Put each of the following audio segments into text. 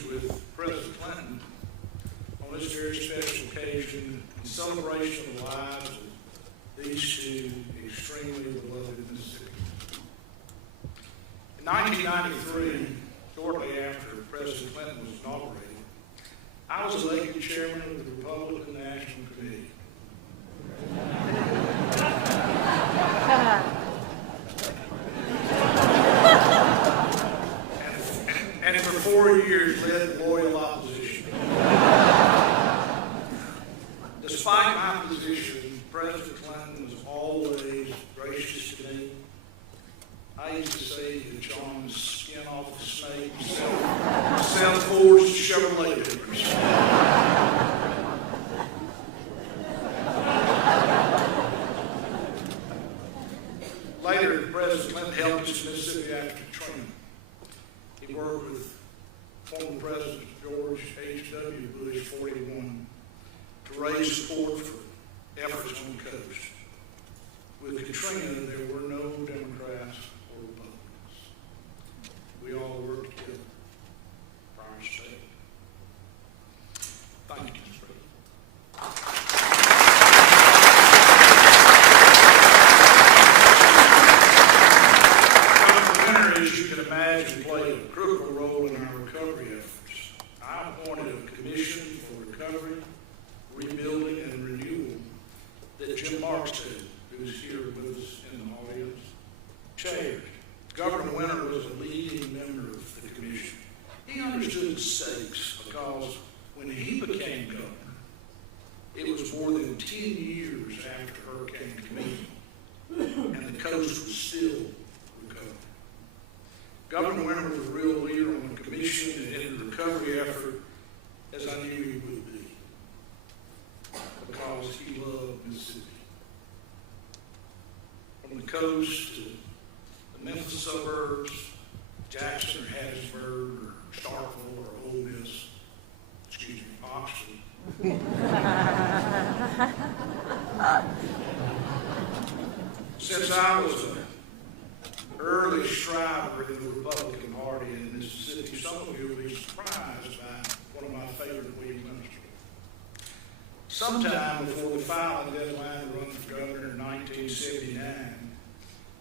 friends with President Clinton on this very special occasion in celebration of the lives of these two extremely beloved Mississippians. In 1993, shortly after President Clinton was inaugurated, I was elected chairman of the Republican National Committee. And for 4 years led loyal opposition. Despite my position, President Clinton was always gracious to me. I used to say he could charm the skin off the snake and sell Fords to Chevrolet dealers. Later, President Clinton helped us in Mississippi after Katrina. He worked with former President George H.W. Bush 41 to raise support for efforts on the coast. With Katrina, there were no Democrats or Republicans. We all worked together for our state. Thank you, Mr. President. As you can imagine, played a critical role in our recovery efforts. I appointed a commission for recovery, rebuilding, and renewal that Jim Barksdale, who's here with us in the audience, chaired. Governor Winter was a leading member of the commission. He understood the stakes because when he became governor, it was more than 10 years after Hurricane Camille, and the coast was still recovering. Governor Winter was a real leader on the commission and in the recovery effort, as I knew he would be, because he loved Mississippi. From the coast to the Memphis suburbs, Jackson or Hattiesburg or Starkville or Ole Miss, Oxford. Since I was an early striver in the Republican Party in Mississippi, some of you will be surprised by one of my favorite witty ministers. Sometime before the filing deadline to run for governor in 1979,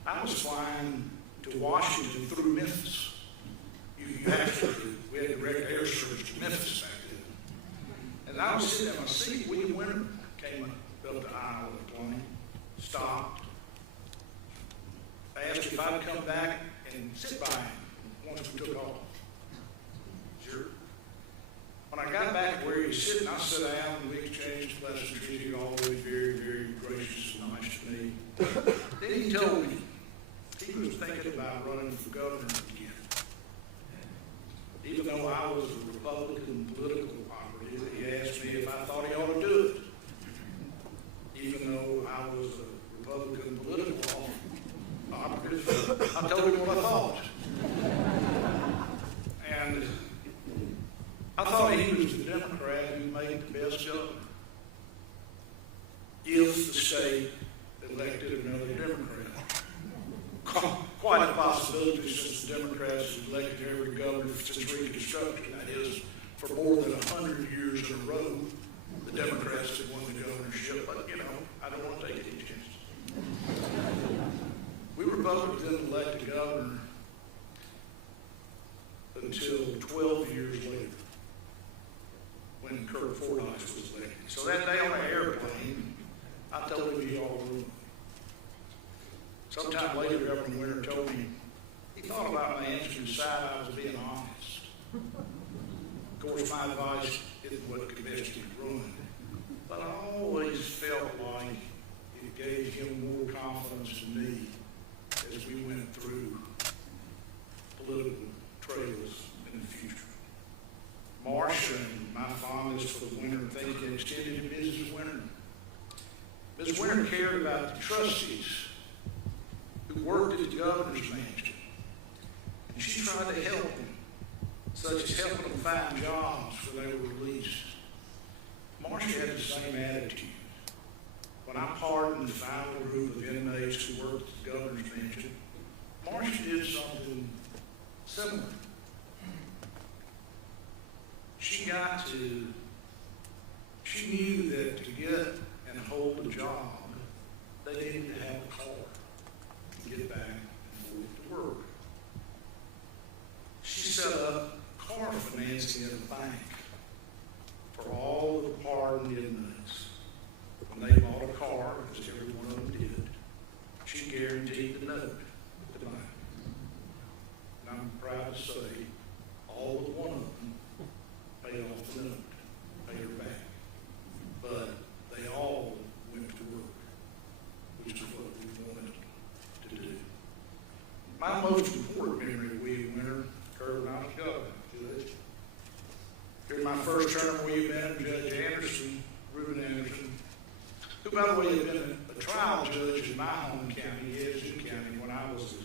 I was flying to Washington through Memphis. You actually, we had direct air service to Memphis back then. And I was sitting in my seat. William Winter came up the aisle of the plane, stopped, asked if I'd come back and sit by him once we took off. Sure. When I got back where he was sitting, I sat down and we exchanged pleasantries. He was always very, very gracious and nice to me. Then he told me he was thinking about running for governor again. Even though I was a Republican political operative, he asked me if I thought he ought to do it. Even though I was a Republican political operative, I told him what I thought. And I thought he was the Democrat who made the best governor. If the state elected another Democrat. Quite a possibility since the Democrats have elected every governor since Reconstruction. That is, for more than 100 years in a row, the Democrats have won the governorship. But, you know, I don't want to take any chances. We Republicans didn't elect a governor until 12 years later, when Kirk Fordyce was elected. So that day on the airplane, I told him he ought to run. Sometime later, Governor Winter told me he thought about my answer and decided I was being honest. Of course, my advice isn't what convinced him to run, but I always felt like it gave him more confidence in me as we went through political trails in the future. Marcia and my fondness for the Winter thing extended to Mrs. Winter. Ms. Winter cared about the trustees who worked at the governor's mansion, and she tried to help them, such as helping them find jobs when they were released. Marcia had the same attitude. When I pardoned the final group of inmates who worked at the governor's mansion, Marcia did something similar. she knew that to get and hold a job, they needed to have a car to get back and forth to work. She set up car financing at a bank for all of the pardoned inmates. When they bought a car, as every one of them did, she guaranteed the note to the bank. And I'm proud to say, all but one of them paid off the note, paid her back. But they all went to work, which is what we wanted to do. My most important memory of William Winter occurred when I was governor, Judge. During my first term, William Winter, Judge Anderson, Reuben Anderson, who, by the way, had been a trial judge in my home county, Yazoo County, when I was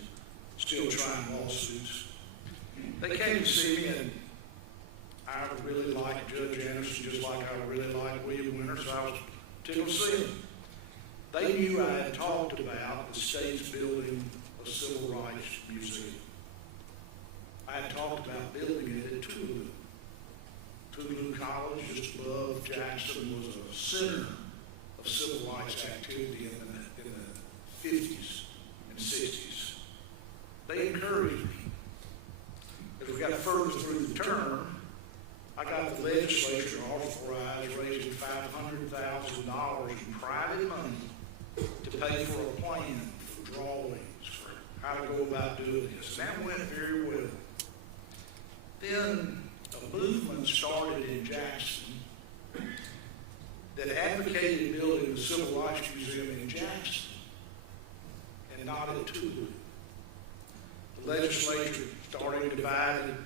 still trying lawsuits. They came to see me, and I really liked Judge Anderson just like I really liked William Winter, so I was tickled to see them. They knew I had talked about the state's building a civil rights museum. I had talked about building it at Tougaloo. Tougaloo College, just above Jackson, was a center of civil rights activity in the 50s and 60s. They encouraged me. As we got further through the term, I got the legislature authorized raising $500,000 in private money to pay for a plan, for drawings, for how to go about doing this. And that went very well. Then a movement started in Jackson that advocated building a civil rights museum in Jackson and not at Tougaloo. The legislature started dividing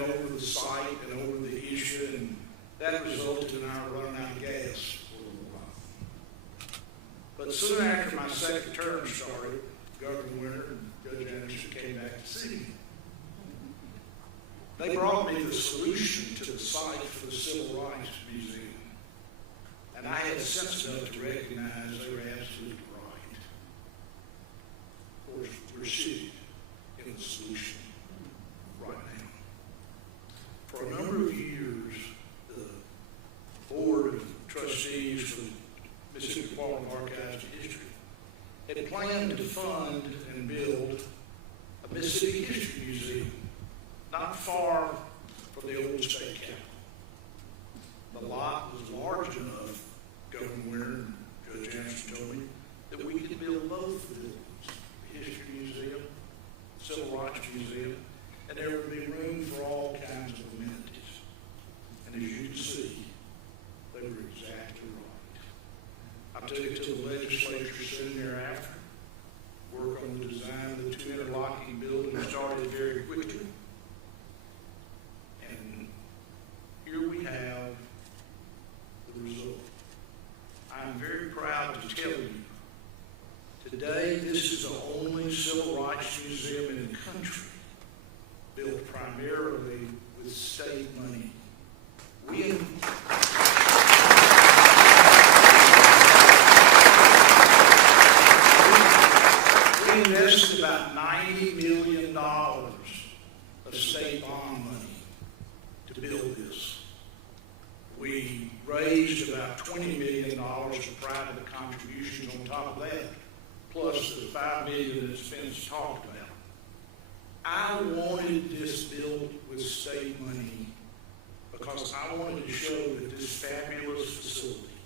over the site and over the issue, and that resulted in our running out of gas for a little while. But soon after my second term started, Governor Winter and Judge Anderson came back to see me. They brought me the solution to the site for the Civil Rights Museum. And I had sense enough to recognize they were absolutely right. Of course, we're sitting in the solution right now. For a number of years, the Board of Trustees for the Mississippi Department of Archives and History had planned to fund and build a Mississippi History Museum not far from the old state capitol. The lot was large enough, Governor Winter and Judge Anderson told me, that we could build both buildings, the History Museum, Civil Rights Museum, and there would be room for all kinds of amenities. And as you can see, they were exactly right. I took it to the legislature soon thereafter. Work on the design of the two interlocking buildings started very quickly. And here we have the result. I'm very proud to tell you, today this is the only civil rights museum in the country built primarily with state money. We invested about $90 million of state bond money to build this. We raised about $20 million of private contributions on top of that, plus the $5 million that Spence talked about. I wanted this built with state money because I wanted to show that this fabulous facility,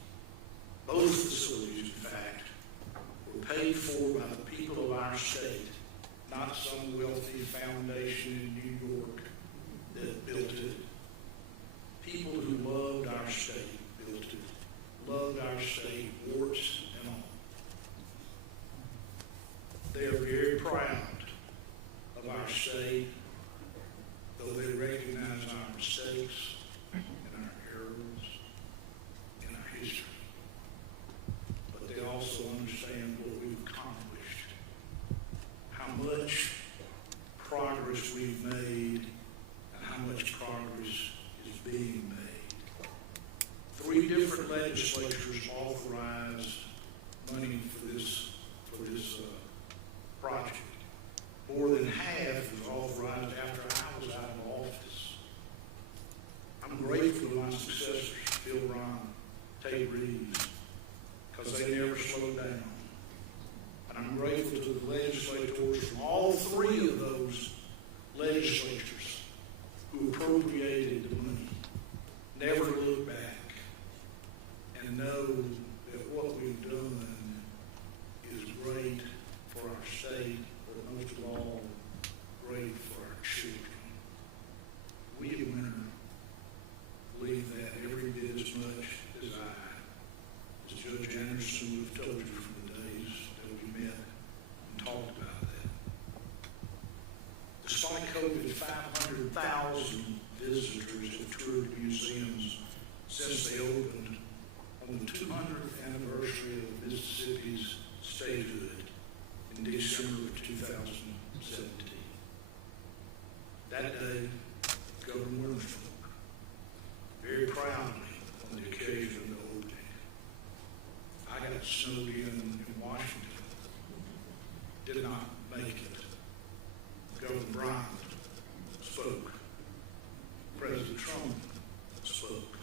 both facilities in fact, were paid for by the people of our state, not some wealthy foundation in New York that built it. People who loved our state built it, loved our state, warts and all. They are very proud of our state, though they recognize our mistakes and our errors and our history. But they also understand what we've accomplished, how much progress we've made, and how much progress is being made. 3 different legislatures authorized money for this project. More than half was authorized after I was out of office. appropriated the money, never look back, and know that what we've done is great for our state, but most of all, great for our children. We at Winter believe that every bit as much as as Judge Anderson would have told you from the days that we met and talked about that. Despite COVID, 500,000 visitors have toured museums since they opened on the 200th anniversary of Mississippi's statehood in December of 2017. That day, Governor Winter spoke very proudly on the occasion of the opening. I got snowed in Washington, did not make it. Governor Bryant spoke. President Trump spoke.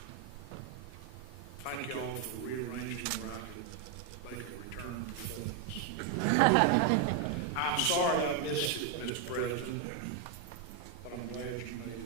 Thank you all for rearranging where I could make a return performance. I'm sorry I missed it, Mr. President, but I'm glad you made it.